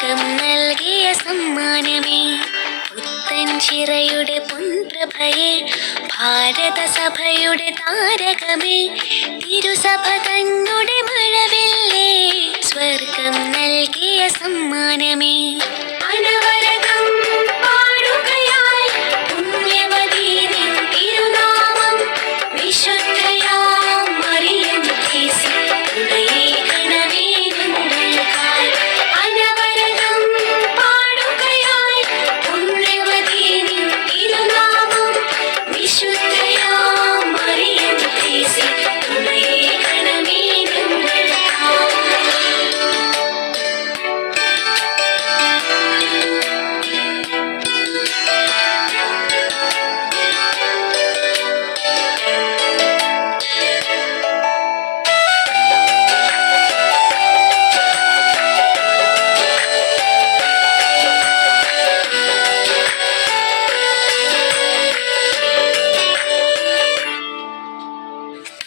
സ്വർഗം നൽകിയ സമ്മാനമേ. പുത്തൻ ചിറയുടെ പൊൻപ്രഭയെ ഭാരതസഭയുടെ താരകമേ. തിരുസഭ തങ്ങളുടെ മഴവില്ലേ സ്വർഗം നൽകിയ സമ്മാനമേ.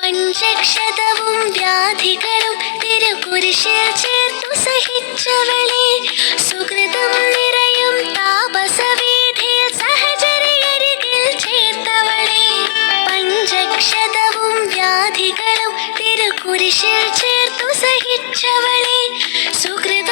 പഞ്ചക്ഷതവും വ്യാധികളും തിരുകുരിശിൽ ചേർത്തു സഹിച്ചവളെ. സുഹൃതം നിറയും താപസവേദിയിൽ സഹചര്യരികിൽ ചേർത്തവളെ. പഞ്ചക്ഷതവും വ്യാധികളും തിരുകുരിശിൽ ചേർത്തു സഹിച്ചവളെ. സുഹൃതം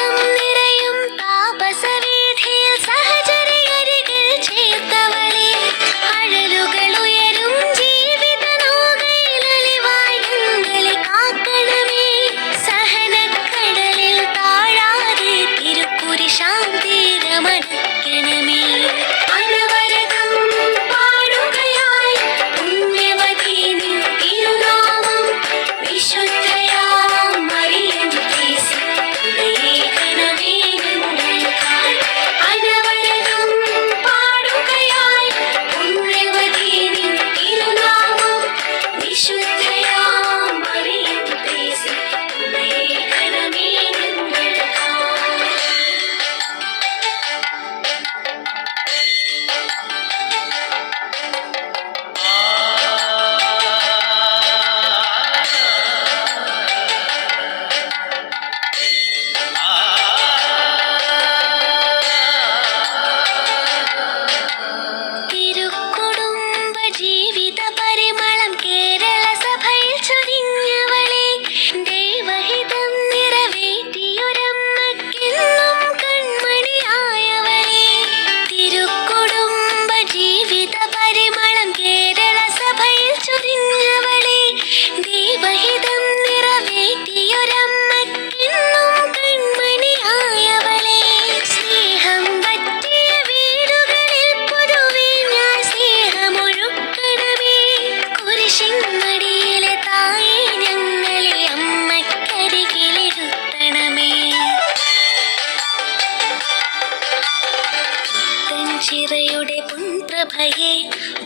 ചിറയുടെ പൊൻപ്രഭയെ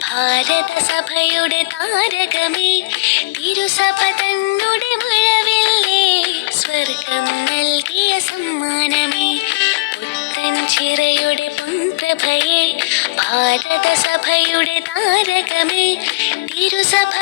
ഭാരതസഭയുടെ താരകമേ തിരുസഭ തന്നുടെ മഴവില്ലേ? സ്വർഗം നൽകിയ സമ്മാനമേ പുത്തൻ ചിറയുടെ പൊൻപ്രഭയെ ഭാരതസഭയുടെ താരകമേ തിരുസഭ